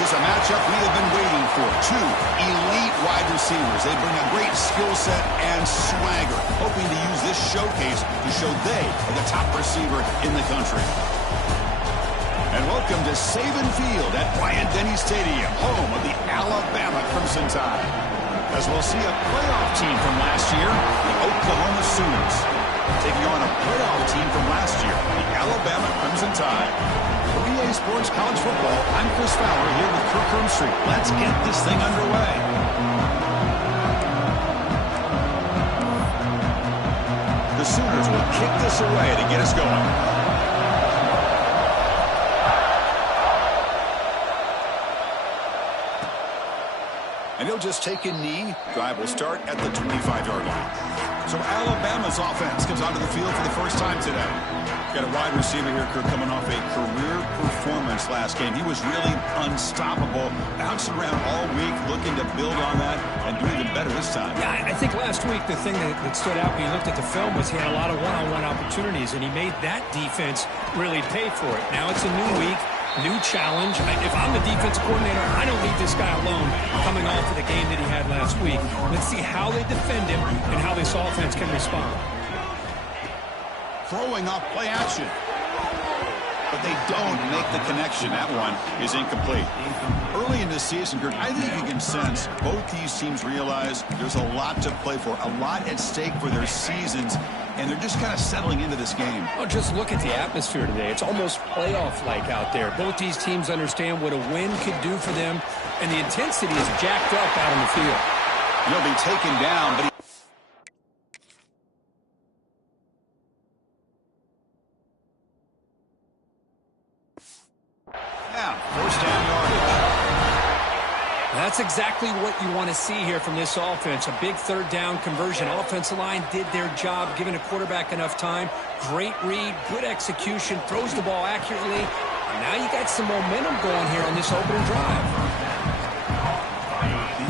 This is a matchup we have been waiting for. Two elite wide receivers. They bring a great skill set and swagger, hoping to use this showcase to show they are the top receiver in the country. And welcome to Saban Field at Bryant-Denny Stadium, home of the Alabama Crimson Tide. As we'll see a playoff team from last year, the Oklahoma Sooners, taking on a playoff team from last year, the Alabama Crimson Tide. For EA Sports College Football, I'm Chris Fowler here with Kirk Hermstreet. Let's get this thing underway. The Sooners will kick this away to get us going. And he'll just take a knee. Drive will start at the 25-yard line. So Alabama's offense comes onto the field for the first time today. Got a wide receiver here, Kirk, coming off a career performance last game. He was really unstoppable, bouncing around all week, looking to build on that and do even better this time. Yeah, I think last week the thing that stood out when you looked at the film was he had a lot of one-on-one opportunities, and he made that defense really pay for it. Now it's a new week. New challenge. If I'm the defensive coordinator, I don't need this guy alone coming off of the game that he had last week. Let's see how they defend him and how this offense can respond. Throwing off play action. But they don't make the connection. That one is incomplete. Early in the season, Kirk, I think you can sense both these teams realize there's a lot to play for, a lot at stake for their seasons, and they're just kind of settling into this game. Oh, just look at the atmosphere today. It's almost playoff-like out there. Both these teams understand what a win could do for them, and the intensity is jacked up out on the field. He'll be taken down, but first down yardage. That's exactly what you want to see here from this offense. A big third down conversion. Offensive line did their job, giving a quarterback enough time. Great read, good execution, throws the ball accurately. And now you got some momentum going here on this opening drive.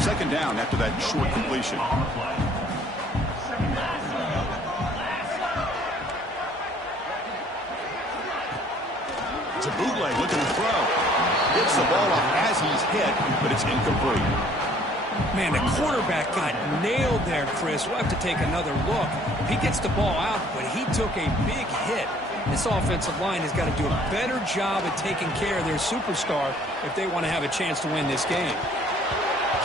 Second down after that short completion. It's a bootleg looking to throw. Gets the ball off as he's hit, but it's incomplete. Man, the quarterback got nailed there, Chris. We'll have to take another look. He gets the ball out, but he took a big hit. This offensive line has got to do a better job of taking care of their superstar if they want to have a chance to win this game.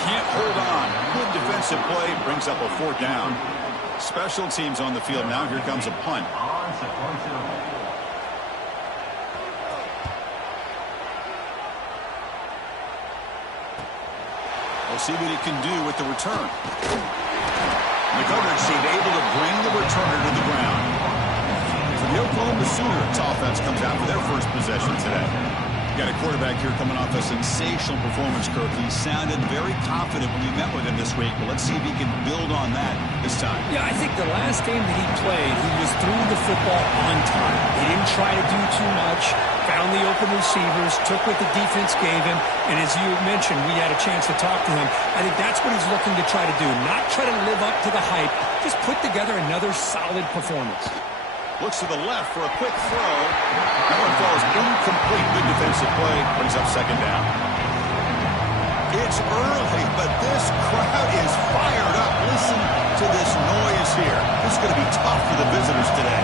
Can't hold on. Good defensive play brings up a fourth down. Special teams on the field now. Here comes a punt. We'll see what he can do with the return. The coverage team able to bring the returner to the ground. So the Oklahoma Sooners offense comes out for their first possession today. Got a quarterback here coming off a sensational performance, Kirk. He sounded very confident when we met with him this week, but let's see if he can build on that this time. Yeah, I think the last game that he played, he was through the football on time. He didn't try to do too much, found the open receivers, took what the defense gave him, and as you mentioned, we had a chance to talk to him. I think that's what he's looking to try to do, not try to live up to the hype, just put together another solid performance. Looks to the left for a quick throw. That one falls incomplete. Good defensive play. Brings up second down. It's early, but this crowd is fired up. Listen to this noise here. This is going to be tough for the visitors today.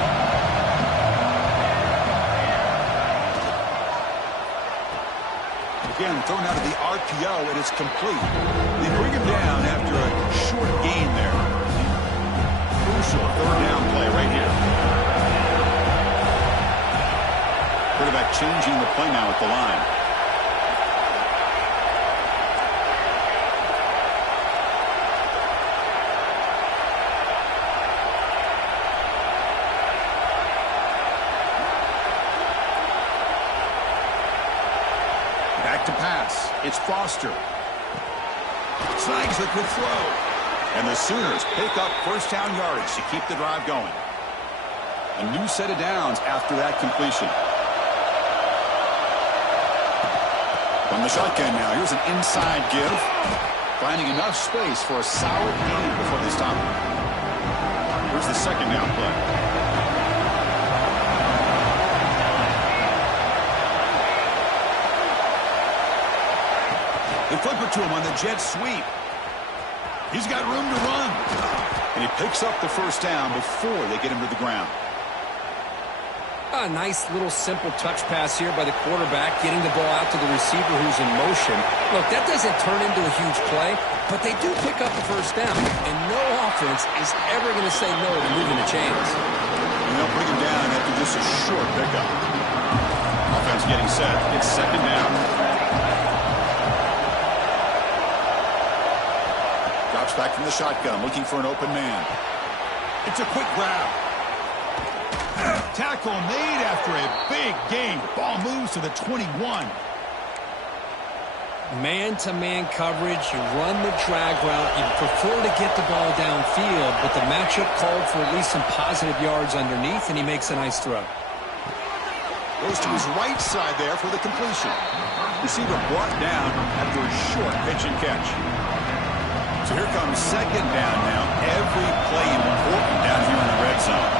Again, thrown out of the RPO, and it's complete. They bring him down after a short gain there. Crucial third down play right here. Quarterback changing the play now at the line. Back to pass. It's Foster. Snags the quick throw. And the Sooners pick up first down yardage to keep the drive going. A new set of downs after that completion. From the shotgun now, here's an inside give. Finding enough space for a solid gain before they stop him. Here's the second down play. to him on the jet sweep. He's got room to run. And he picks up the first down before they get him to the ground. A nice little simple touch pass here by the quarterback, getting the ball out to the receiver who's in motion. Look, that doesn't turn into a huge play, but they do pick up the first down. And no offense is ever going to say no to moving the chains. And they'll bring him down after just a short pickup. Offense getting set. It's second down. Drops back from the shotgun, looking for an open man. It's a quick grab. Tackle made after a big gain. Ball moves to the 21. Man-to-man coverage, you run the drag route, you prefer to get the ball downfield, but the matchup called for at least some positive yards underneath, and he makes a nice throw. Goes to his right side there for the completion. Receiver brought down after a short pitch and catch. So here comes second down now. Every play important down here in the red zone.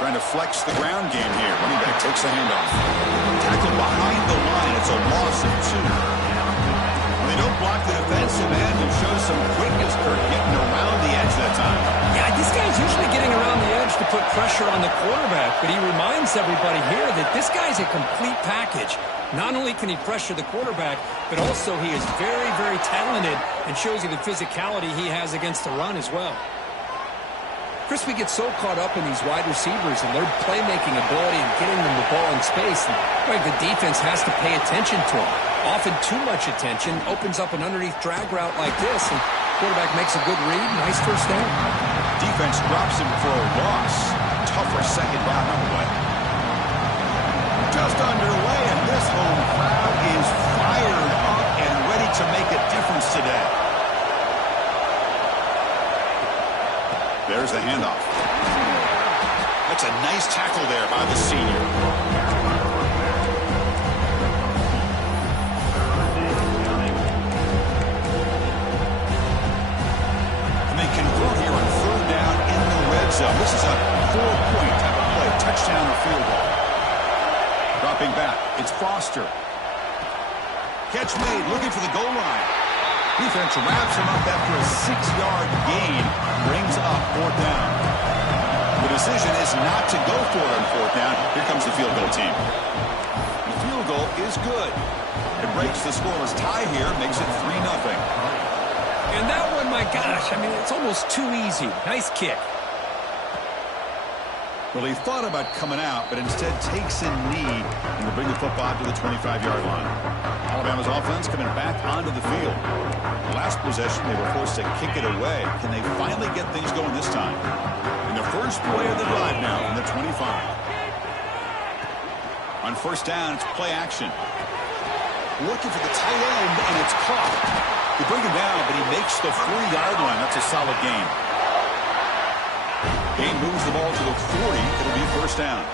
Trying to flex the ground game here. Running back takes the handoff. Tackle behind the line. It's a loss of 2. When they don't block the defensive end, it shows some quickness, Kirk, getting around the edge that time. Yeah, this guy's usually getting around the edge to put pressure on the quarterback, but he reminds everybody here that this guy's a complete package. Not only can he pressure the quarterback, but also he is very, very talented and shows you the physicality he has against the run as well. Chris, we get so caught up in these wide receivers and their playmaking ability and getting them the ball in space. And the defense has to pay attention to them. Often too much attention opens up an underneath drag route like this, and quarterback makes a good read. Nice first down. Defense drops him for a loss. Tougher second down on the way. Just underway, and this home crowd is fired up and ready to make a difference today. There's the handoff. That's a nice tackle there by the senior. And they convert here on third down in the red zone. This is a 4-point type of play, touchdown or field goal. Dropping back, it's Foster. Catch made, looking for the goal line. Defense wraps him up after a 6-yard gain. Brings up fourth down. The decision is not to go for it on fourth down. Here comes the field goal team. The field goal is good. It breaks the scoreless tie here, makes it 3-0. And that one, my gosh, I mean, it's almost too easy. Nice kick. Well, he thought about coming out, but instead takes a knee and will bring the football to the 25-yard line. Alabama's offense coming back onto the field. The last possession, they were forced to kick it away. Can they finally get things going this time? In the first play of the drive now from the 25. On first down, it's play action. Looking for the tight end, and it's caught. They bring him down, but he makes the 4-yard line. That's a solid gain. Gain moves the ball to the 40. It'll be first down.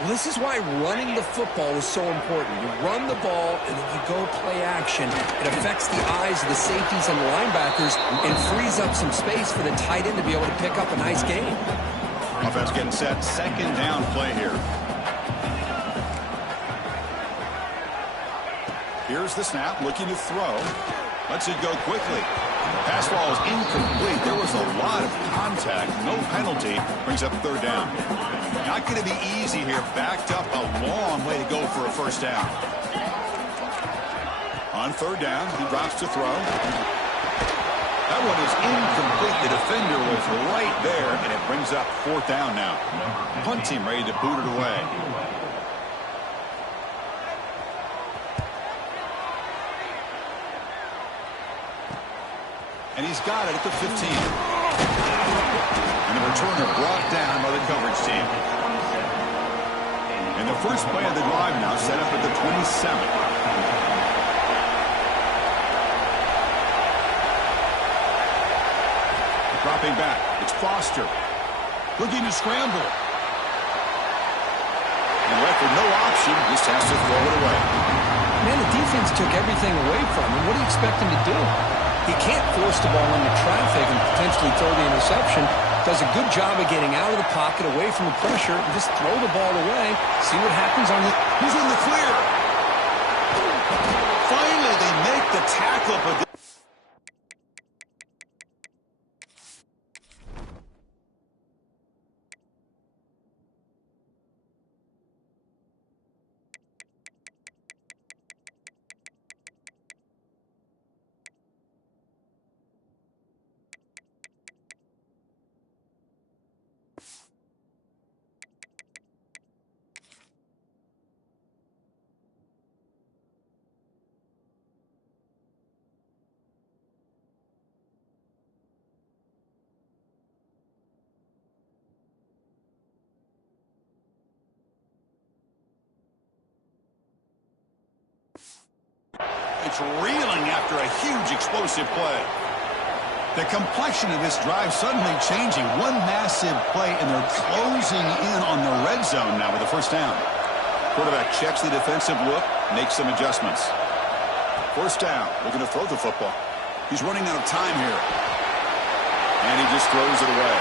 Well, this is why running the football is so important. You run the ball, and then you go play action. It affects the eyes of the safeties and the linebackers and frees up some space for the tight end to be able to pick up a nice gain. Offense getting set. Second down play here. Here's the snap, looking to throw. Lets it go quickly. Pass ball is incomplete. There was a lot of contact. No penalty. Brings up third down. Not going to be easy here. Backed up a long way to go for a first down. On third down, he drops to throw. That one is incomplete. The defender was right there, and it brings up fourth down now. Punt team ready to boot it away. And he's got it at the 15. And the returner brought down by the coverage team. And the first play of the drive now set up at the 27. Dropping back, it's Foster. Looking to scramble. And left with no option, just has to throw it away. Man, the defense took everything away from him. What do you expect him to do? He can't force the ball into traffic and potentially throw the interception. does a good job of getting out of the pocket, away from the pressure, and just throw the ball away. See what happens on the... He's in the clear. Finally, they make the tackle, but... It's reeling after a huge explosive play. The complexion of this drive suddenly changing. One massive play, and they're closing in on the red zone now with a first down. Quarterback checks the defensive look, makes some adjustments. First down, looking to throw the football. He's running out of time here. And he just throws it away.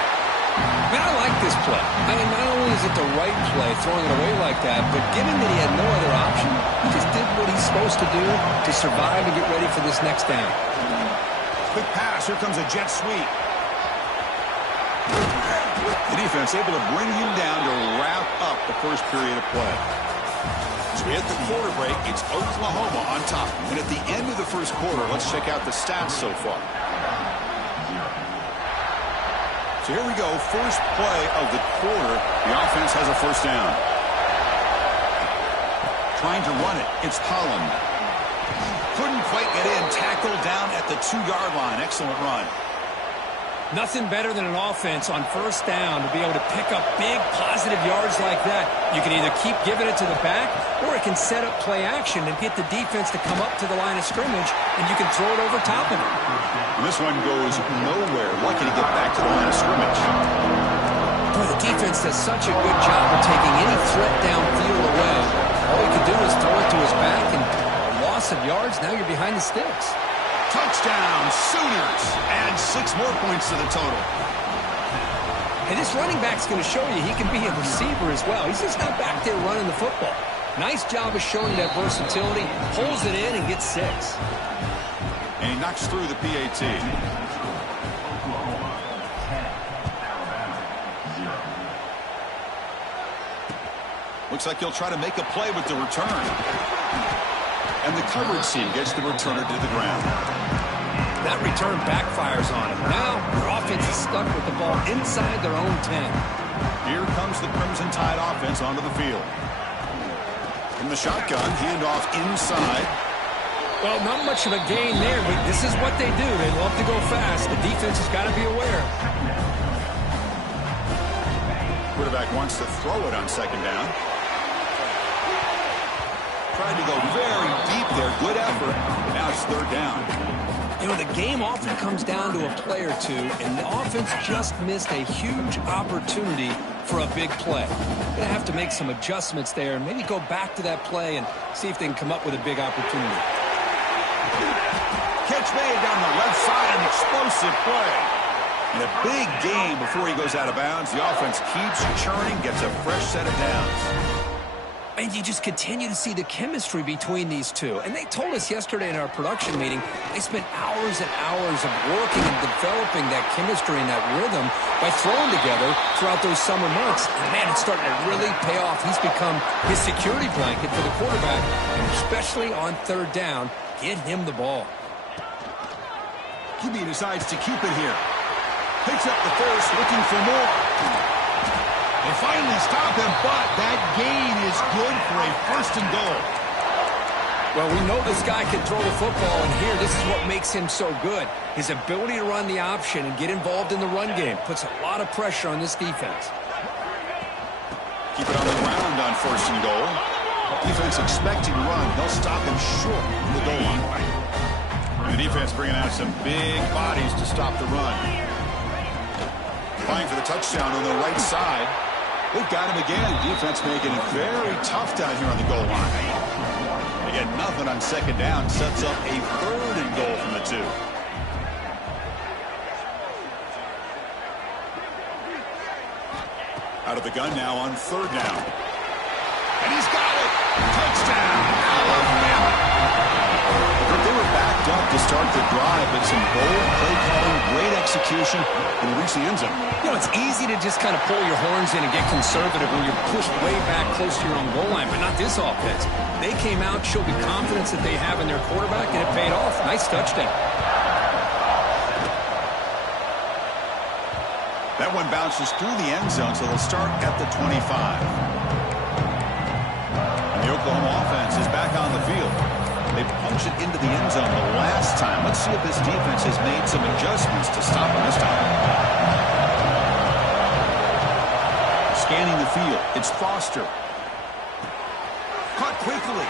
Man, I like this play. I mean, not only is it the right play, throwing it away like that, but given that he had no other option, he just did what he's supposed to do to survive and get ready for this next down. Quick pass. Here comes a jet sweep. The defense able to bring him down to wrap up the first period of play. As we hit the quarter break, it's Oklahoma on top. And at the end of the first quarter, let's check out the stats so far. So here we go, first play of the quarter. The offense has a first down. Trying to run it, it's Holland. Couldn't quite get in, tackled down at the 2-yard line. Excellent run. Nothing better than an offense on first down to be able to pick up big positive yards like that. You can either keep giving it to the back, or it can set up play action and get the defense to come up to the line of scrimmage, and you can throw it over top of it. And this one goes nowhere. Lucky to get back to the line of scrimmage. Boy, the defense does such a good job of taking any threat downfield away. All he could do is throw it to his back, and a loss of yards, now you're behind the sticks. Touchdown, Sooners. Add 6 more points to the total. And this running back's going to show you he can be a receiver as well. He's just not back there running the football. Nice job of showing that versatility. Pulls it in and gets 6. And he knocks through the PAT. Looks like he'll try to make a play with the return. And the coverage team gets the returner to the ground. That return backfires on him. Now, their offense is stuck with the ball inside their own 10. Here comes the Crimson Tide offense onto the field. From the shotgun, handoff inside. Well, not much of a gain there, but this is what they do. They love to go fast. The defense has got to be aware. Quarterback wants to throw it on second down. Tried to go very deep there. Good effort. Now it's third down. You know, the game often comes down to a play or two, and the offense just missed a huge opportunity for a big play. They're going to have to make some adjustments there and maybe go back to that play and see if they can come up with a big opportunity. Catch made down the left side, an explosive play. And a big gain before he goes out of bounds. The offense keeps churning, gets a fresh set of downs. And you just continue to see the chemistry between these two. And they told us yesterday in our production meeting, they spent hours and hours of working and developing that chemistry and that rhythm by throwing together throughout those summer months. And man, it's starting to really pay off. He's become his security blanket for the quarterback, and especially on third down, get him the ball. QB decides to keep it here. Picks up the first, looking for more. They finally stop him, but that gain is good for a first and goal. Well, we know this guy can throw the football, and here, this is what makes him so good. His ability to run the option and get involved in the run game puts a lot of pressure on this defense. Keep it on the ground on first and goal. Defense expecting run. They'll stop him short of the goal line. And the defense bringing out some big bodies to stop the run. Trying for the touchdown on the right side. They've got him again. Defense making it very tough down here on the goal line. They get nothing on second down. Sets up a third and goal from the 2. the gun now on 3rd down. And he's got it. Touchdown, Alabama. But they were backed up to start the drive, but some bold play calling, great execution, and they reached the end zone. You know, it's easy to just kind of pull your horns in and get conservative when you're pushed way back close to your own goal line, but not this offense. They came out, showed the confidence that they have in their quarterback, and it paid off. Nice touchdown. That one bounces through the end zone, so they'll start at the 25. And the Oklahoma offense is back on the field. They punched it into the end zone the last time. Let's see if this defense has made some adjustments to stop them this time. Scanning the field, it's Foster. Caught quickly.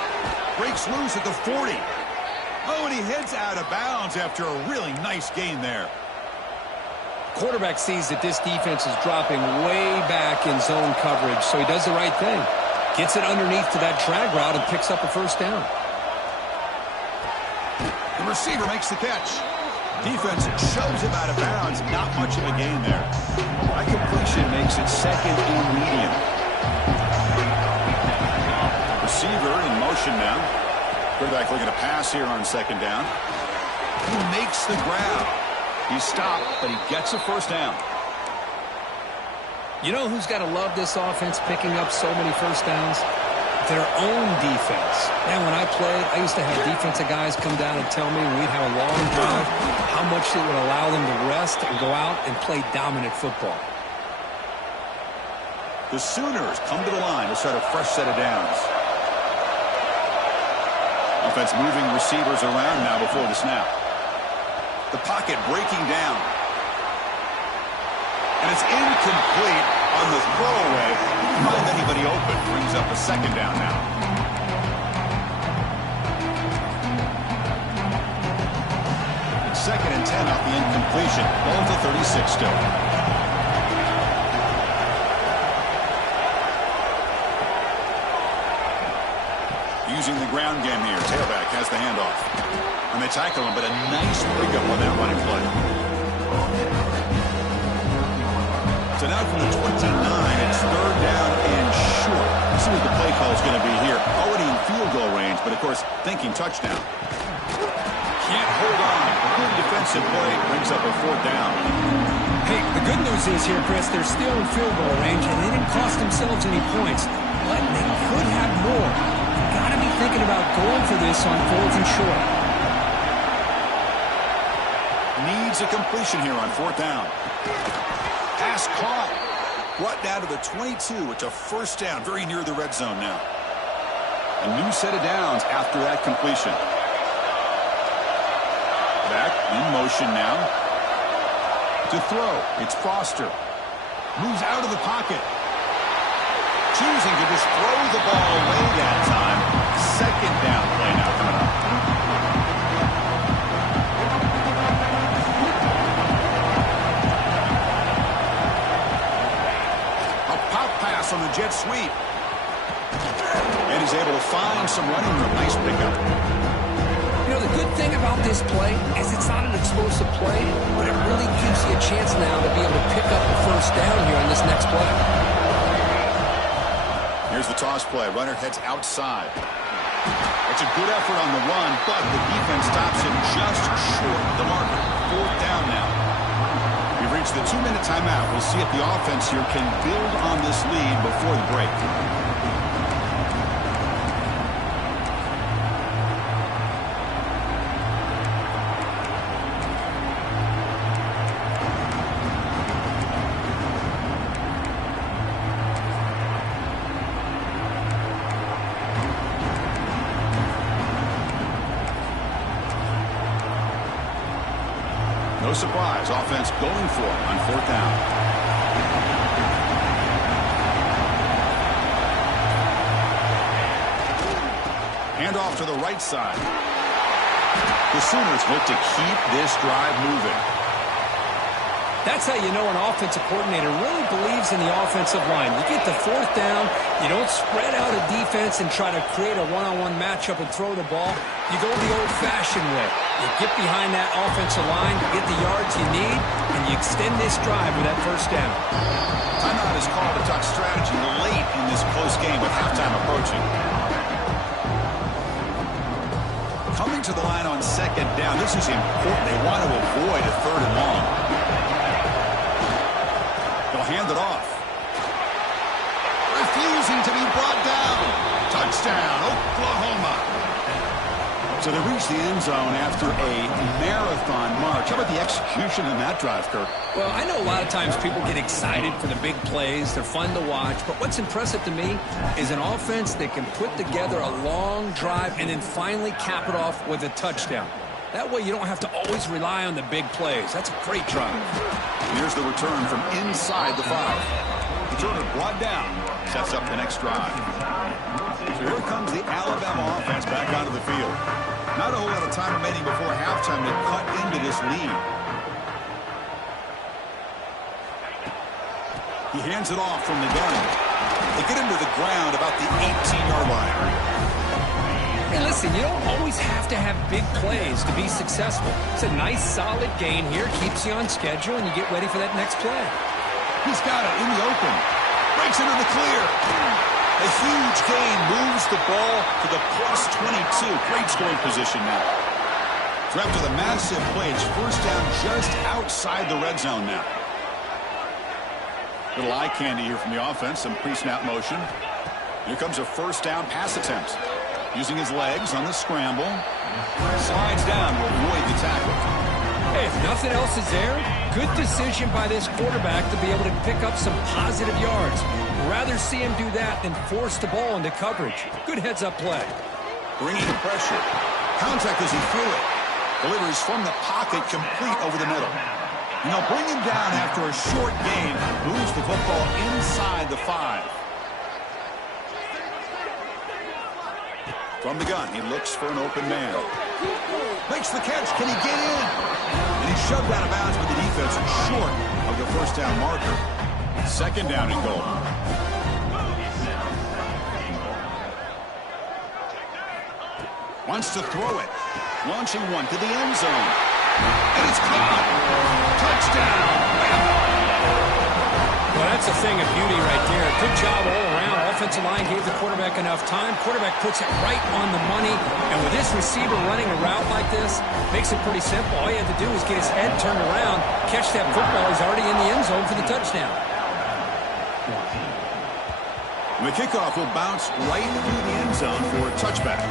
Breaks loose at the 40. Oh, and he heads out of bounds after a really nice gain there. Quarterback sees that this defense is dropping way back in zone coverage, so he does the right thing. Gets it underneath to that drag route and picks up a 1st down. The receiver makes the catch. Defense shoves him out of bounds. Not much of a gain there. That completion makes it 2nd and medium. Receiver in motion now. Quarterback looking to pass here on 2nd down. He makes the grab. He's stopped, but he gets a 1st down. You know who's got to love this offense picking up so many 1st downs? Their own defense. Man, when I played, I used to have defensive guys come down and tell me when we'd have a long drive how much it would allow them to rest and go out and play dominant football. The Sooners come to the line to start a fresh set of downs. Offense moving receivers around now before the snap. The pocket breaking down. And it's incomplete on the throwaway. Didn't find anybody open. Brings up a 2nd down now. It's 2nd and 10 off the incompletion. Ball to 36 still. Using the ground game here. Tailback has the handoff. And they tackle him, but a nice pickup on that running play. So now from the 29, it's 3rd down and short. Let's see what the play call is going to be here. Already in field goal range, but of course, thinking touchdown. Can't hold on. Good defensive play brings up a 4th down. Hey, the good news is here, Chris, they're still in field goal range, and they didn't cost themselves any points. But they could have more. Got to be thinking about going for this on 4th and short. Needs a completion here on 4th down. Pass caught. Brought down to the 22. It's a 1st down, very near the red zone now. A new set of downs after that completion. Back in motion now. To throw, it's Foster. Moves out of the pocket. Choosing to just throw the ball away that time. 2nd down play now coming up. On the jet sweep. And he's able to find some running room. Nice pickup. You know, the good thing about this play is it's not an explosive play, but it really gives you a chance now to be able to pick up the 1st down here on this next play. Here's the toss play. Runner heads outside. It's a good effort on the run, but the defense stops him just short of the marker. 4th down now. We've reached the 2-minute timeout. We'll see if the offense here can build on this lead before the break. No surprise, offense going for it on 4th down. Handoff to the right side. The Sooners look to keep this drive moving. That's how you know an offensive coordinator really believes in the offensive line. You get the fourth down, you don't spread out a defense and try to create a one-on-one matchup and throw the ball. You go the old-fashioned way. You get behind that offensive line, you get the yards you need, and you extend this drive with that first down. Timeout is called to talk strategy late in this close game with halftime approaching. Coming to the line on second down, this is important. They want to avoid a third and long. They'll hand it off. Refusing to be brought down. Touchdown, Oklahoma. So they reach the end zone after a marathon march. How about the execution in that drive, Kirk? Well, I know a lot of times people get excited for the big plays. They're fun to watch. But what's impressive to me is an offense that can put together a long drive and then finally cap it off with a touchdown. That way you don't have to always rely on the big plays. That's a great drive. Here's the return from inside the 5. Returner brought down. Sets up the next drive. So here comes the Alabama offense back onto the field. Not a whole lot of time remaining before halftime to cut into this lead. He hands it off from the gun. They get him to the ground about the 18-yard line. Hey, listen, you don't always have to have big plays to be successful. It's a nice, solid gain here. Keeps you on schedule, and you get ready for that next play. He's got it in the open. Breaks into the clear. A huge gain moves the ball to the plus 22. Great scoring position now. So after the massive play, it's first down just outside the red zone now. Little eye candy here from the offense. Some pre-snap motion. Here comes a first down pass attempt. Using his legs on the scramble. Slides down to avoid the tackle. Hey, if nothing else is there, good decision by this quarterback to be able to pick up some positive yards. Rather see him do that than force the ball into coverage. Good heads-up play. Bringing pressure. Contact as he threw it. Delivers from the pocket, complete over the middle. And they'll bring him down after a short gain. Moves the football inside the 5. From the gun, he looks for an open man. Makes the catch. Can he get in? And he's shoved out of bounds with the defense short of the first down marker. Second down and goal. Wants to throw it. Launching one to the end zone. And it's caught. Touchdown. Well, that's a thing of beauty right there. Good job all around. Offensive line gave the quarterback enough time. Quarterback puts it right on the money. And with this receiver running a route like this, makes it pretty simple. All you have to do is get his head turned around, catch that football. He's already in the end zone for the touchdown. And the kickoff will bounce right through the end zone for a touchback.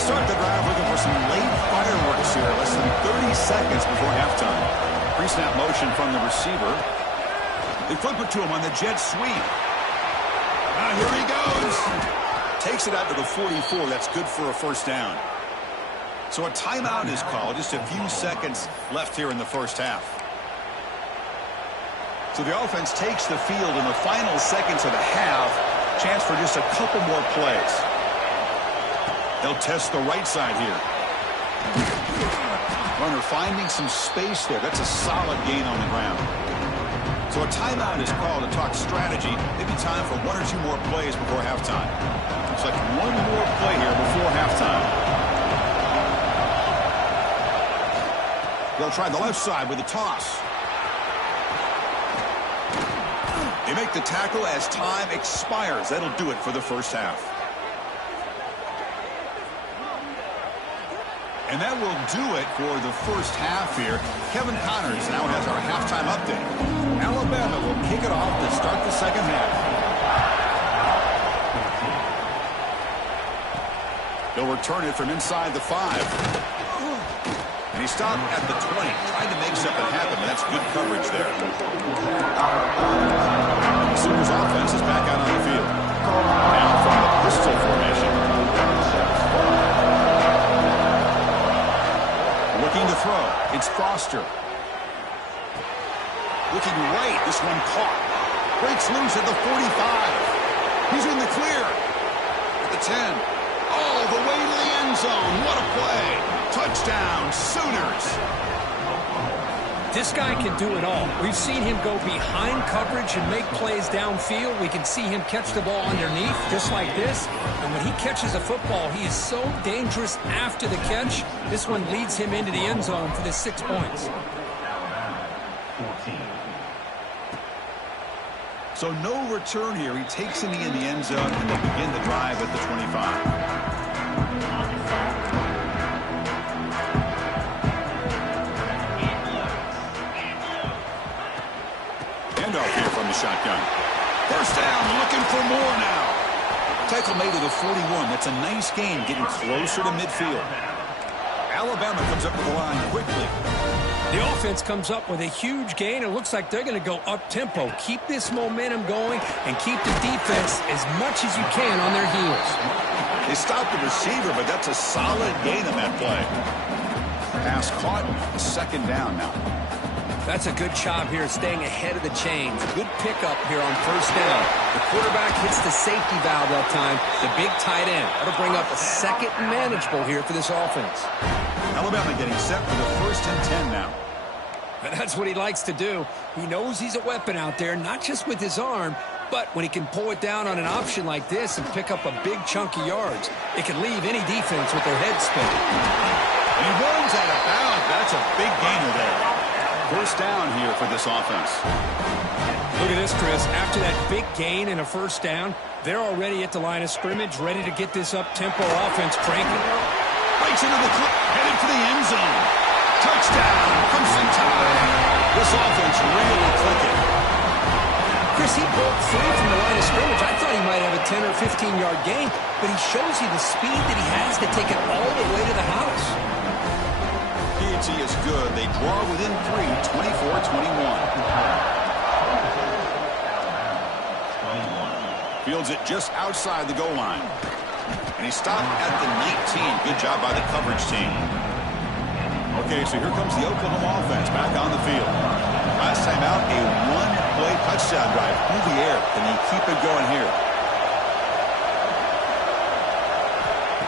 Start the drive looking for some late fireworks here. Less than 30 seconds before halftime. Pre-snap motion from the receiver. They flip it to him on the jet sweep. Now here he goes. Takes it out to the 44. That's good for a first down. So a timeout is called. Just a few seconds left here in the first half. So the offense takes the field in the final seconds of the half. Chance for just a couple more plays. They'll test the right side here. Runner finding some space there. That's a solid gain on the ground. So a timeout is called to talk strategy. Maybe time for one or two more plays before halftime. Looks like one more play here before halftime. They'll try the left side with a toss. They make the tackle as time expires. That'll do it for the first half. And that will do it for the first half here. Kevin Connors now has our halftime update. Alabama will kick it off to start the second half. They'll return it from inside the 5. And he stopped at the 20, trying to make something happen, but that's good coverage there. The Sooners offense is back out on the field. Now from the pistol formation. Looking to throw. It's Foster. Looking right. This one caught. Breaks loose at the 45. He's in the clear. At the 10. All the way to the end zone. What a play. Touchdown, Sooners. This guy can do it all. We've seen him go behind coverage and make plays downfield. We can see him catch the ball underneath, just like this. And when he catches a football, he is so dangerous after the catch. This one leads him into the end zone for the 6 points. So no return here. He takes him in the end zone, and they'll begin the drive at the 25. Handoff here from the shotgun. First down, looking for more now. Tackle made to the 41. That's a nice gain, getting closer to midfield. Alabama comes up to the line quickly. The offense comes up with a huge gain. It looks like they're going to go up-tempo. Keep this momentum going and keep the defense as much as you can on their heels. They stopped the receiver, but that's a solid gain on that play. Pass caught, second down now. That's a good job here staying ahead of the chains. Good pickup here on first down. The quarterback hits the safety valve that time, the big tight end. That'll bring up a second and manageable here for this offense. Alabama getting set for the 1st and 10 now. And that's what he likes to do. He knows he's a weapon out there, not just with his arm, but when he can pull it down on an option like this and pick up a big chunk of yards, it can leave any defense with their head spinning. He runs out of bounds. That's a big gainer there. First down here for this offense. Look at this, Chris. After that big gain and a first down, they're already at the line of scrimmage, ready to get this up-tempo offense cranking. Breaks into the clip, headed for the end zone. Touchdown, Crimson Tide. This offense really clicking. Chris, he broke free from the line of scrimmage. I thought he might have a 10 or 15-yard gain, but he shows you the speed that he has to take it all the way to the house. P&T is good. They draw within 3, 24-21. Fields it just outside the goal line. And he stopped at the 19. Good job by the coverage team. Okay, so here comes the Oklahoma offense back on the field. Last time out, a one-play touchdown drive through the air. Can he keep it going here?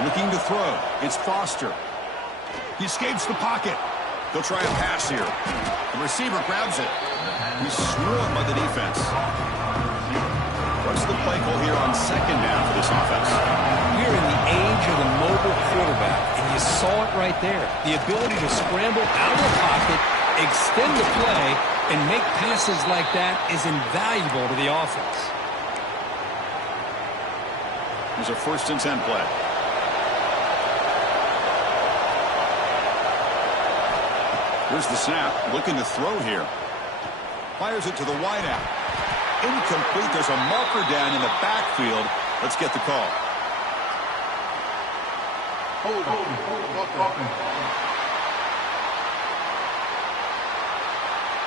Looking to throw. It's Foster. He escapes the pocket. They'll try a pass here. The receiver grabs it. He's swarmed by the defense. What's the play call here on second down for this offense? We're in the age of the mobile quarterback, and you saw it right there. The ability to scramble out of the pocket, extend the play, and make passes like that is invaluable to the offense. Here's a 1st and 10 play. Here's the snap, looking to throw here. Fires it to the wideout. Incomplete. There's a marker down in the backfield. Let's get the call.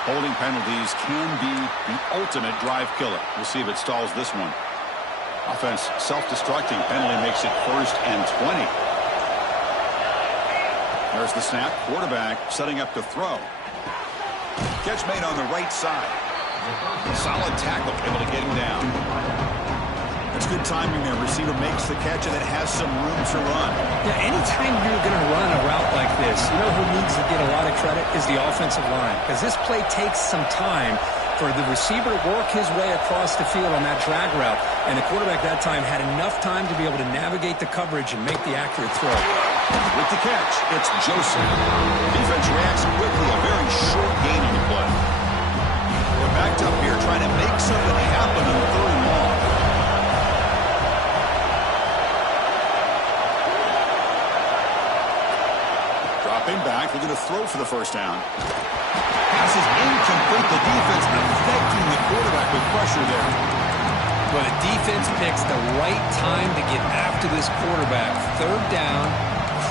Holding penalties can be the ultimate drive killer. We'll see if it stalls this one. Offense self-destructing. Penalty makes it 1st and 20. There's the snap. Quarterback setting up to throw. Catch made on the right side. Solid tackle, able to get him down. That's good timing there. Receiver makes the catch, and it has some room to run. Yeah, anytime you're going to run a route like this, you know who needs to get a lot of credit is the offensive line. Because this play takes some time for the receiver to work his way across the field on that drag route. And the quarterback that time had enough time to be able to navigate the coverage and make the accurate throw. With the catch, it's Joseph. Defense reacts quickly, a very short gain on the play. They're backed up here trying to make something happen on 3rd and long. Dropping back, looking to throw for the first down. Pass is incomplete. The defense affecting the quarterback with pressure there. Well, the defense picks the right time to get after this quarterback. 3rd down,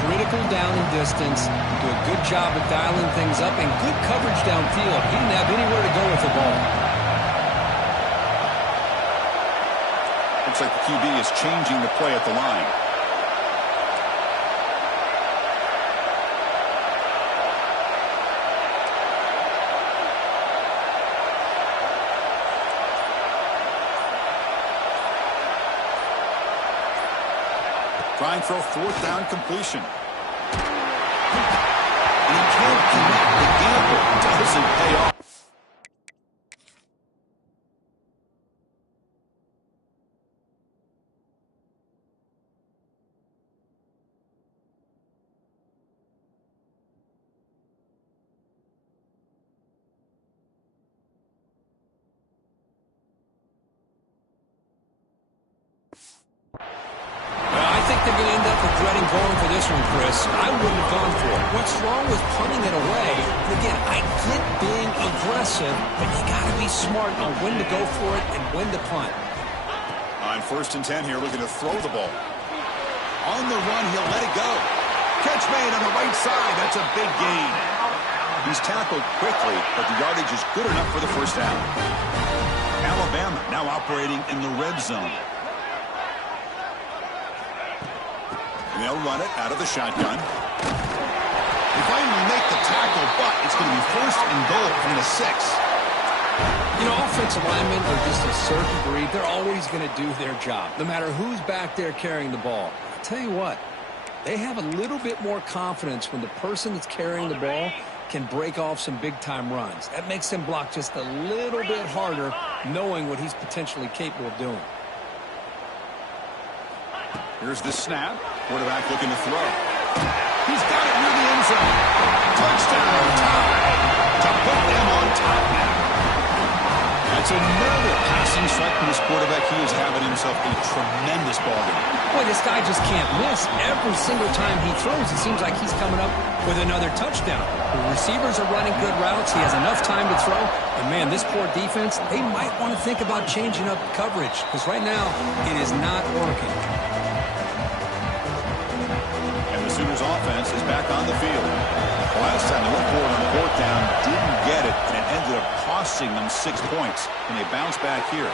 critical down and distance. Do a good job of dialing things up and good coverage downfield. He didn't have anywhere to go with the ball. Looks like the QB is changing the play at the line. trying for a fourth down completion. And he can't connect. The gamble doesn't pay off. They're going to end up regretting going for this one, Chris. I wouldn't have gone for it. What's wrong with punting it away? And again, I get being aggressive, but you got to be smart on when to go for it and when to punt. On 1st and 10 here, looking to throw the ball. On the run, he'll let it go. Catch made on the right side. That's a big gain. He's tackled quickly, but the yardage is good enough for the first down. Alabama now operating in the red zone. And they'll run it out of the shotgun. They finally make the tackle, but it's going to be 1st and goal from the 6. You know, offensive linemen are just a certain breed. They're always going to do their job, no matter who's back there carrying the ball. I'll tell you what, they have a little bit more confidence when the person that's carrying the ball can break off some big-time runs. That makes them block just a little bit harder, knowing what he's potentially capable of doing. Here's the snap. Quarterback looking to throw. He's got it near the end zone. Touchdown time to put them on top now. That's another passing strike from this quarterback. He is having himself a tremendous ball game. Boy, this guy just can't miss. Every single time he throws, it seems like he's coming up with another touchdown. The receivers are running good routes. He has enough time to throw. And, man, this poor defense, they might want to think about changing up coverage because right now it is not working. Sooners offense is back on the field. Last time they went for it on 4th down, didn't get it, and it ended up costing them 6 points. And they bounce back here.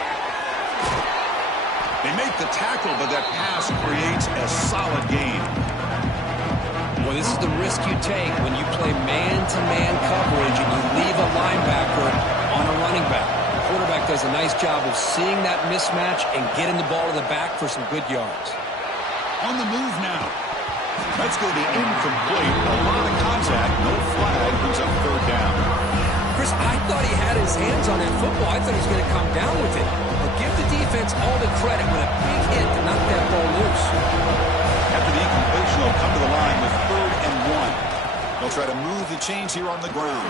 They make the tackle, but that pass creates a solid gain. Well, this is the risk you take when you play man-to-man coverage and you leave a linebacker on a running back. The quarterback does a nice job of seeing that mismatch and getting the ball to the back for some good yards. On the move now. That's going to be incomplete. A lot of contact. No flag. Brings up 3rd down. Chris, I thought he had his hands on that football. I thought he was going to come down with it. But give the defense all the credit with a big hit to knock that ball loose. After the incompletion, they'll come to the line with 3rd and 1. They'll try to move the chains here on the ground.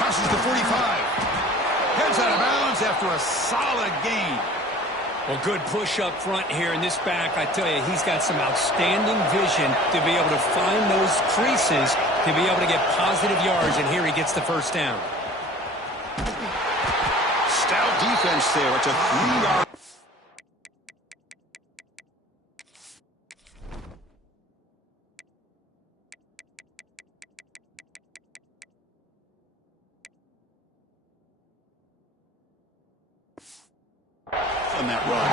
Passes to 45. Heads out of bounds after a solid gain. Well, good push up front here in this back. I tell you, he's got some outstanding vision to be able to find those creases, to be able to get positive yards, and here he gets the first down. Stout defense there. It's a 3-yard. On that run.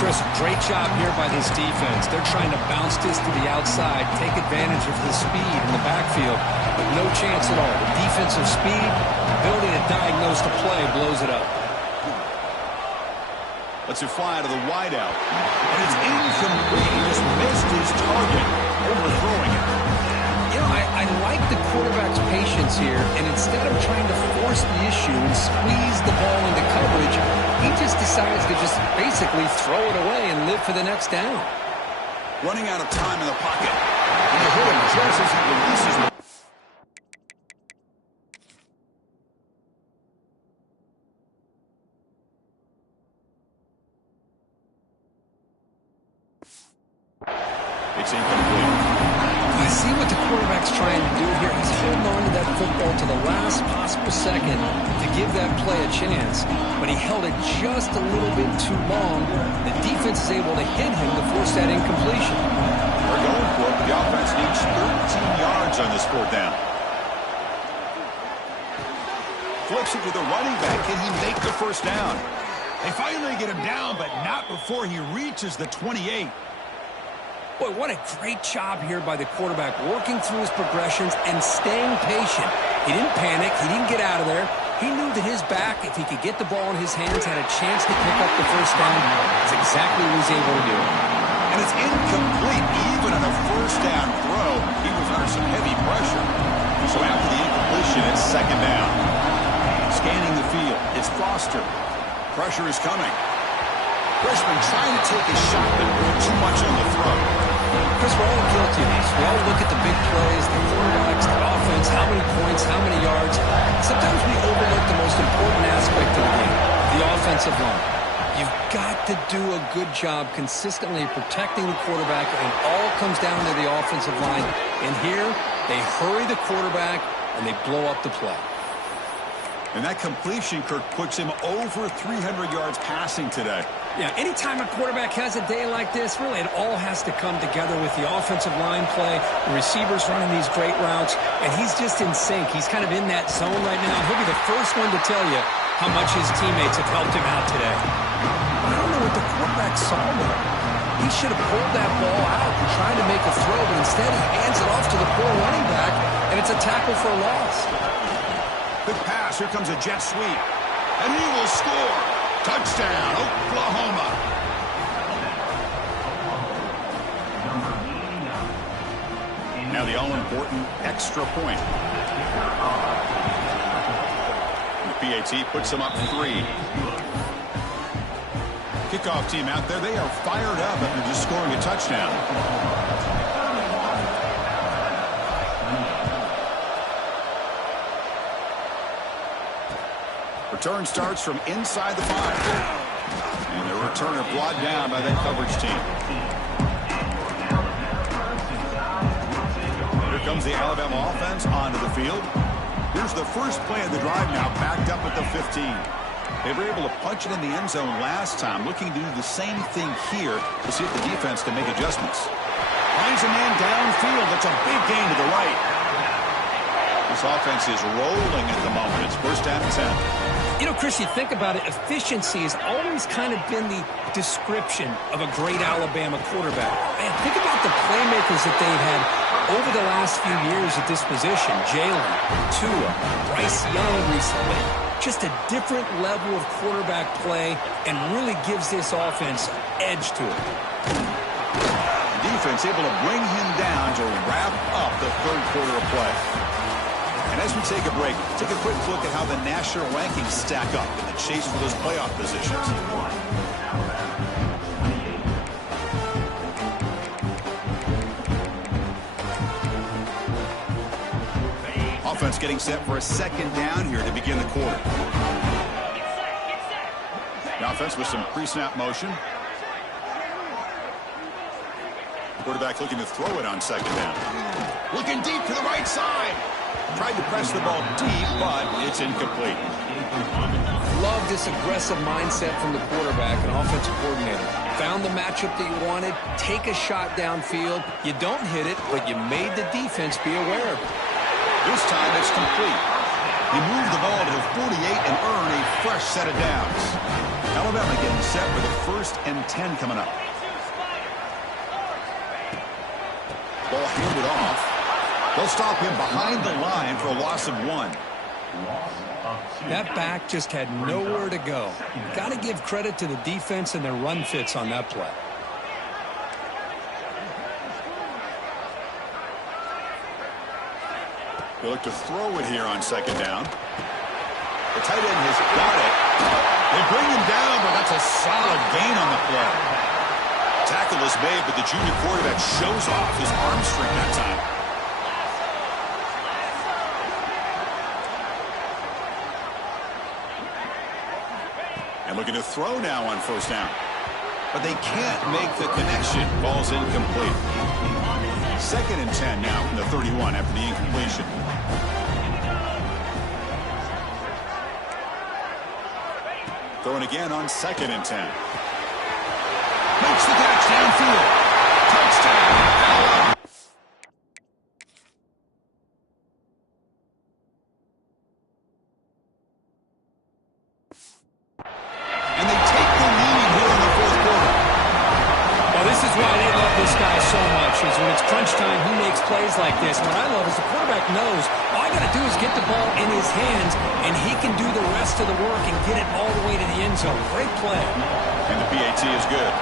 Chris, great job here by this defense. They're trying to bounce this to the outside, take advantage of the speed in the backfield, but no chance at all. The defensive speed, ability to diagnose the play, blows it up. Lets it fly to the wideout. And it's incomplete. He just missed his target, overthrowing it. You know, I like the quarterback's patience here, and instead of trying to force the issue and squeeze the ball into coverage, he just decides to just basically throw it away and live for the next down. Running out of time in the pocket. And you hit him just as he releases the... It's incomplete. I see what the quarterback's trying to do here. He's holding on to that football to the last possible second to give that play a chance, but he held it just a little bit too long. The defense is able to hit him to force that incompletion. They're going for it, but the offense needs 13 yards on this 4th down. Flips it to the running back. Can he make the first down? They finally get him down, but not before he reaches the 28. Boy, what a great job here by the quarterback, working through his progressions and staying patient. He didn't panic. He didn't get out of there. He knew that his back, if he could get the ball in his hands, had a chance to pick up the first down. That's exactly what he was able to do. And it's incomplete. Even on a first down throw, he was under some heavy pressure. So after the incompletion, it's second down. Scanning the field, it's Foster. Pressure is coming. Freshman trying to take a shot, but too much on the throw. Chris, we're all guilty of these. We all look at the big plays, the quarterbacks, the offense, how many points, how many yards. Sometimes we overlook the most important aspect of the game, the offensive line. You've got to do a good job consistently protecting the quarterback, and it all comes down to the offensive line. And here, they hurry the quarterback, and they blow up the play. And that completion, Kirk, puts him over 300 yards passing today. Yeah, anytime a quarterback has a day like this, really it all has to come together with the offensive line play, the receivers running these great routes, and he's just in sync. He's kind of in that zone right now. He'll be the first one to tell you how much his teammates have helped him out today. I don't know what the quarterback saw there. He should have pulled that ball out and tried to make a throw, but instead he hands it off to the poor running back, and it's a tackle for a loss. Good pass. Here comes a jet sweep. And he will score. Touchdown, Oklahoma. Now the all-important extra point. The PAT puts them up 3. Kickoff team out there. They are fired up after just scoring a touchdown. Return starts from inside the 5. And the returner brought down by that coverage team. Here comes the Alabama offense onto the field. Here's the first play of the drive now, backed up at the 15. They were able to punch it in the end zone last time, looking to do the same thing here to see if the defense can make adjustments. Finds a man downfield. That's a big gain to the right. This offense is rolling at the moment. It's first down and 10. You know, Chris, you think about it, efficiency has always kind of been the description of a great Alabama quarterback. Man, think about the playmakers that they've had over the last few years at this position. Jalen, Tua, Bryce Young recently. Just a different level of quarterback play and really gives this offense edge to it. Defense able to bring him down to wrap up the third quarter of play. And as we take a break, take a quick look at how the national rankings stack up in the chase for those playoff positions. Offense getting set for a second down here to begin the quarter. The offense with some pre-snap motion. Quarterback looking to throw it on second down. Looking deep to the right side. Tried to press the ball deep, but it's incomplete. Love this aggressive mindset from the quarterback and offensive coordinator. Found the matchup that you wanted, take a shot downfield. You don't hit it, but you made the defense be aware of it. This time it's complete. He moved the ball to the 48 and earned a fresh set of downs. Alabama getting set for the 1st and 10 coming up. Ball handed off. They'll stop him behind the line for a loss of 1. That back just had nowhere to go. You've got to give credit to the defense and their run fits on that play. They look to throw it here on second down. The tight end has got it. They bring him down, but that's a solid gain on the play. Tackle is made, but the junior quarterback shows off his arm strength that time. And looking to throw now on first down. But they can't make the connection. Ball's incomplete. 2nd and 10 now from the 31 after the incompletion. Throwing again on 2nd and 10. Makes the catch downfield. Touchdown. And they take the lead here in the 4th quarter. Well, this is why they love this guy so much, is when it's crunch time, he makes plays like this. What I love is the quarterback knows all I got to do is get the ball in his hands, and he can do the rest of the work and get it all the way to the end zone. Great play. And the PAT is good.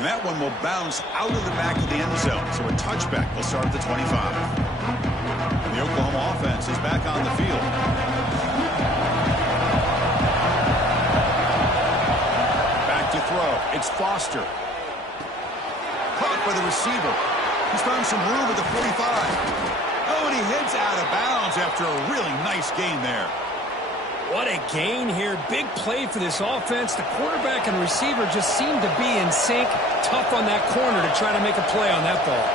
And that one will bounce out of the back of the end zone. So a touchback will start at the 25. And the Oklahoma offense is back on the field. Back to throw. It's Foster. Caught by the receiver. He's found some room at the 45. Oh, and he heads out of bounds after a really nice gain there. What a gain here. Big play for this offense. The quarterback and receiver just seem to be in sync. Tough on that corner to try to make a play on that ball.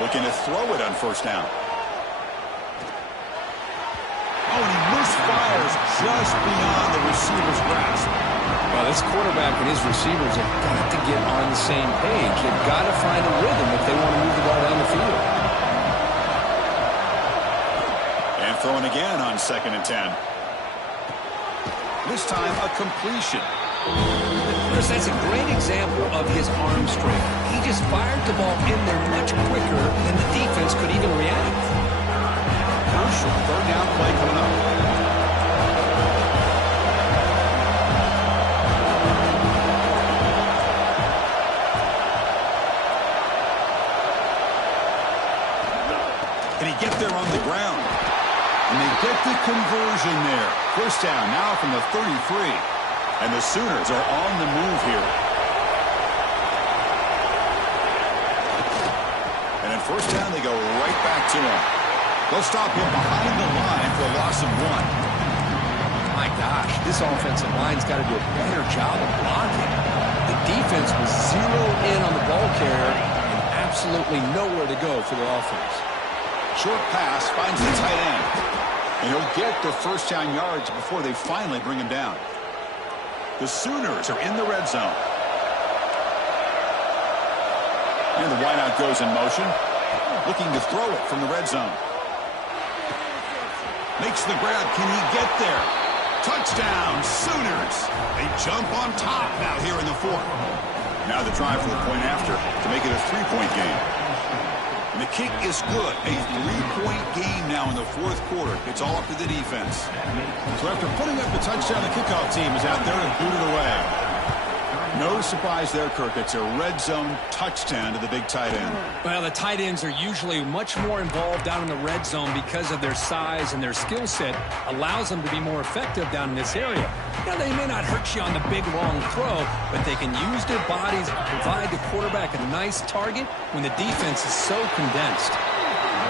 Looking to throw it on first down. Oh, and he misfires just beyond the receiver's grasp. Well, this quarterback and his receivers have got to get on the same page. They've got to find a rhythm if they want to move the ball down the field. And throwing again on 2nd and 10. This time, a completion. Chris, that's a great example of his arm strength. He just fired the ball in there much quicker than the defense could even react. Crucial 3rd down play coming up. Can he get there on the ground? And they get the conversion there. First down now from the 33. And the Sooners are on the move here. And in first down, they go right back to him. They'll stop him behind the line for a loss of 1. My gosh, this offensive line's got to do a better job of blocking. The defense was zeroed in on the ball carrier and absolutely nowhere to go for their offense. Short pass finds the tight end. And he'll get the first down yards before they finally bring him down. The Sooners are in the red zone. And the wideout goes in motion. Looking to throw it from the red zone. Makes the grab. Can he get there? Touchdown, Sooners. They jump on top now here in the 4th. Now the try for the point after to make it a 3-point game. And the kick is good. A 3-point game now in the 4th quarter. It's all up to the defense. So after putting up the touchdown, the kickoff team is out there to boot it away. No surprise there, Kirk. It's a red zone touchdown to the big tight end. Well, the tight ends are usually much more involved down in the red zone because of their size and their skill set allows them to be more effective down in this area. Now, they may not hurt you on the big, long throw, but they can use their bodies to provide the quarterback a nice target when the defense is so condensed.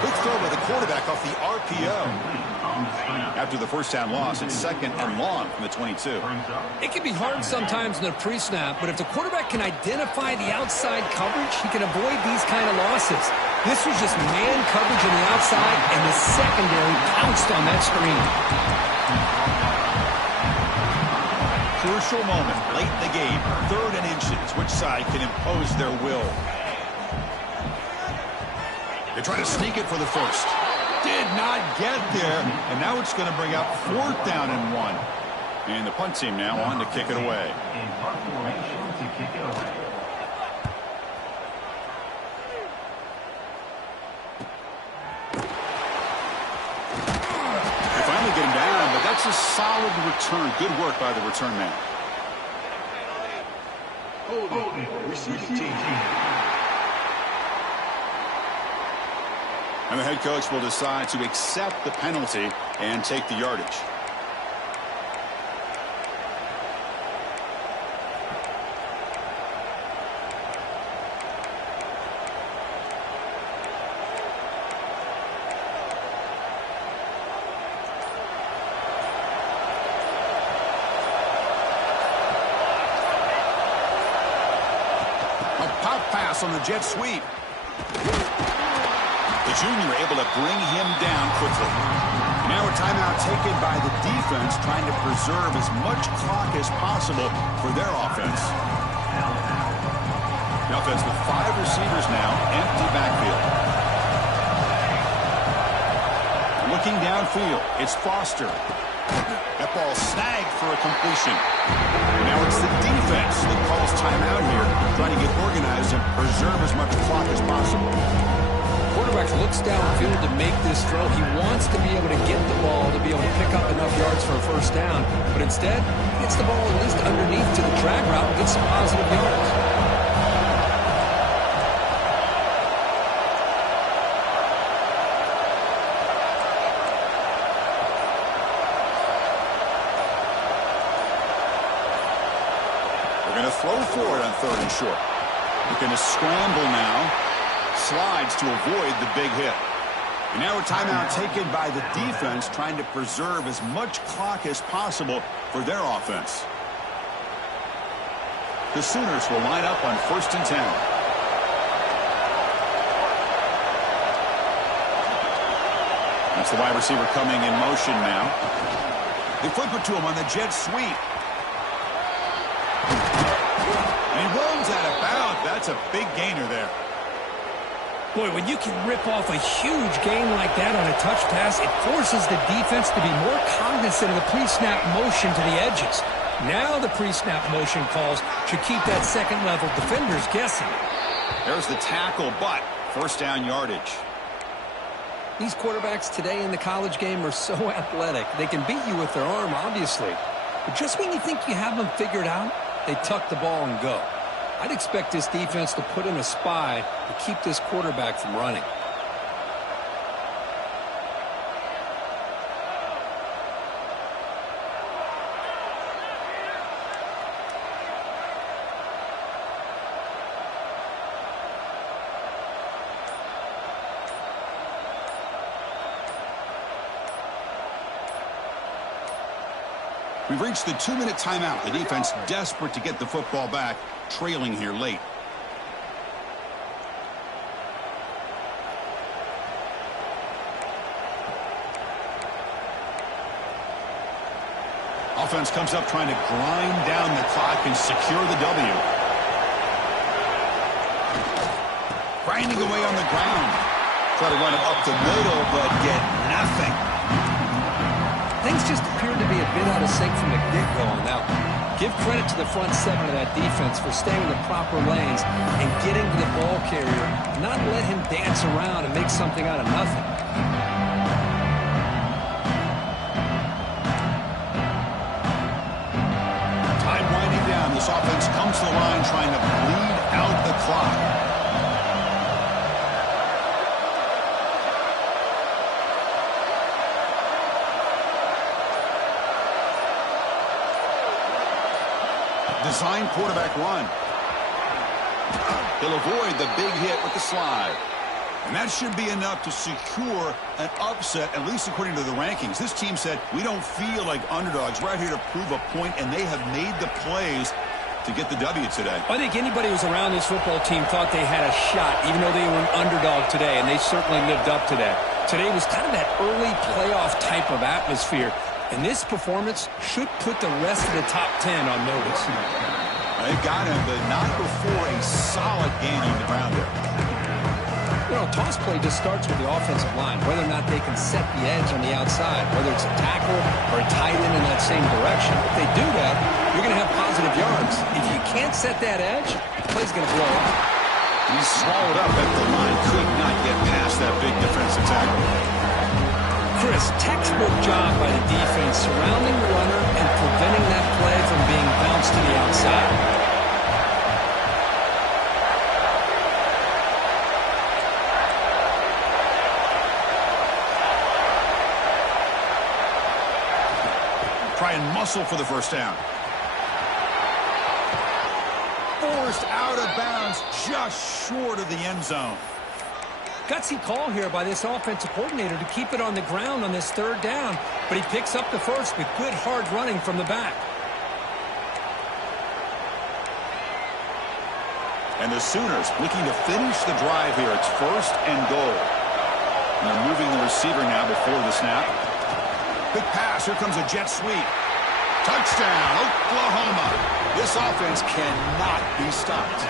Quick throw by the quarterback off the RPO. After the first down loss, it's 2nd and long from the 22. It can be hard sometimes in a pre-snap, but if the quarterback can identify the outside coverage, he can avoid these kind of losses. This was just man coverage on the outside, and the secondary pounced on that screen. Crucial moment late in the game. 3rd and inches. Which side can impose their will? They try to sneak it for the first. Did not get there. And now it's going to bring up 4th down and 1. And the punt team now on to kick it away. They finally get him down, but that's a solid return. Good work by the return man. Receiving team. And the head coach will decide to accept the penalty and take the yardage. A pop pass on the jet sweep. The junior able to bring him down quickly. Now a timeout taken by the defense, trying to preserve as much clock as possible for their offense. The offense with 5 receivers now, empty backfield. Looking downfield, it's Foster. That ball snagged for a completion. Now it's the defense that calls timeout here, trying to get organized and preserve as much clock as possible. Quarterback looks downfield to make this throw. He wants to be able to get the ball to be able to pick up enough yards for a first down, but instead, he gets the ball at least underneath to the drag route and gets some positive yards. throw for it on 3rd and short. Looking to scramble now. Slides to avoid the big hit. And now a timeout taken by the defense, trying to preserve as much clock as possible for their offense. The Sooners will line up on 1st and 10. That's the wide receiver coming in motion now. They flip it to him on the jet sweep. And he runs out of bounds. That's a big gainer there. Boy, when you can rip off a huge gain like that on a touch pass, it forces the defense to be more cognizant of the pre-snap motion to the edges. Now the pre-snap motion calls should keep that second-level defenders guessing. There's the tackle, but 1st down yardage. These quarterbacks today in the college game are so athletic. They can beat you with their arm, obviously. But just when you think you have them figured out, they tuck the ball and go. I'd expect this defense to put in a spy to keep this quarterback from running. We've reached the 2-minute timeout. The defense desperate to get the football back, trailing here late. Offense comes up trying to grind down the clock and secure the W. Grinding away on the ground. Try to run it up the middle, but get nothing. Things just appeared to be a bit out of sync from the get-go on that one. Give credit to the front 7 of that defense for staying in the proper lanes and getting to the ball carrier, not let him dance around and make something out of nothing. Time winding down. This offense comes to the line trying to bleed out the clock. Design quarterback run. He'll avoid the big hit with the slide. And that should be enough to secure an upset, at least according to the rankings. This team said, we don't feel like underdogs. We're out here to prove a point, and they have made the plays to get the W today. I think anybody who was around this football team thought they had a shot, even though they were an underdog today, and they certainly lived up to that. Today was kind of that early playoff type of atmosphere. And this performance should put the rest of the top 10 on notice. They got him, but not before a solid gain on the ground there. You know, toss play just starts with the offensive line, whether or not they can set the edge on the outside, whether it's a tackle or a tight end in that same direction. If they do that, you're going to have positive yards. If you can't set that edge, the play's going to blow up. He's swallowed up at the line, could not get past that big defensive tackle. Chris, textbook job by the defense surrounding the runner and preventing that play from being bounced to the outside. Try and muscle for the 1st down. Forced out of bounds just short of the end zone. Gutsy call here by this offensive coordinator to keep it on the ground on this 3rd down, but he picks up the first with good hard running from the back. And the Sooners looking to finish the drive here. It's 1st and goal. And they're moving the receiver now before the snap. Quick pass. Here comes a jet sweep. Touchdown, Oklahoma. This offense cannot be stopped.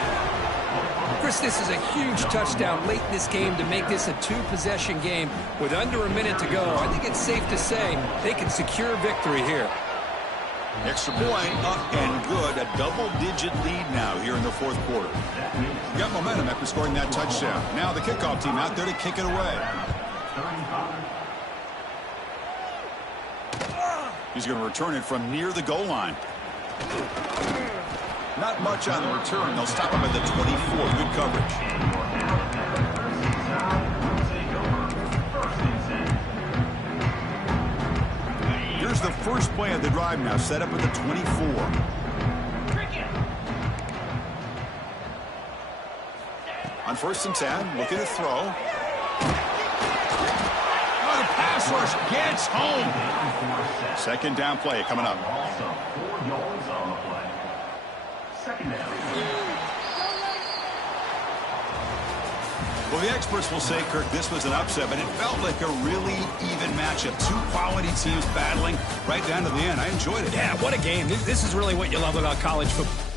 Chris, this is a huge touchdown late in this game to make this a 2-possession game with under a minute to go. I think it's safe to say they can secure victory here. Extra point up and good. A double-digit lead now here in the 4th quarter. Got momentum after scoring that touchdown. Now the kickoff team out there to kick it away. He's going to return it from near the goal line. Not much on the return. They'll stop him at the 24. Good coverage. Here's the first play of the drive now, set up at the 24. first and 10, looking to throw. Oh, the pass rush gets home. Second down play coming up. Also, 4 yards on the play. Second down. Well, the experts will say, Kirk, this was an upset, but it felt like a really even matchup. Two quality teams battling right down to the end. I enjoyed it. Yeah, what a game. This is really what you love about college football.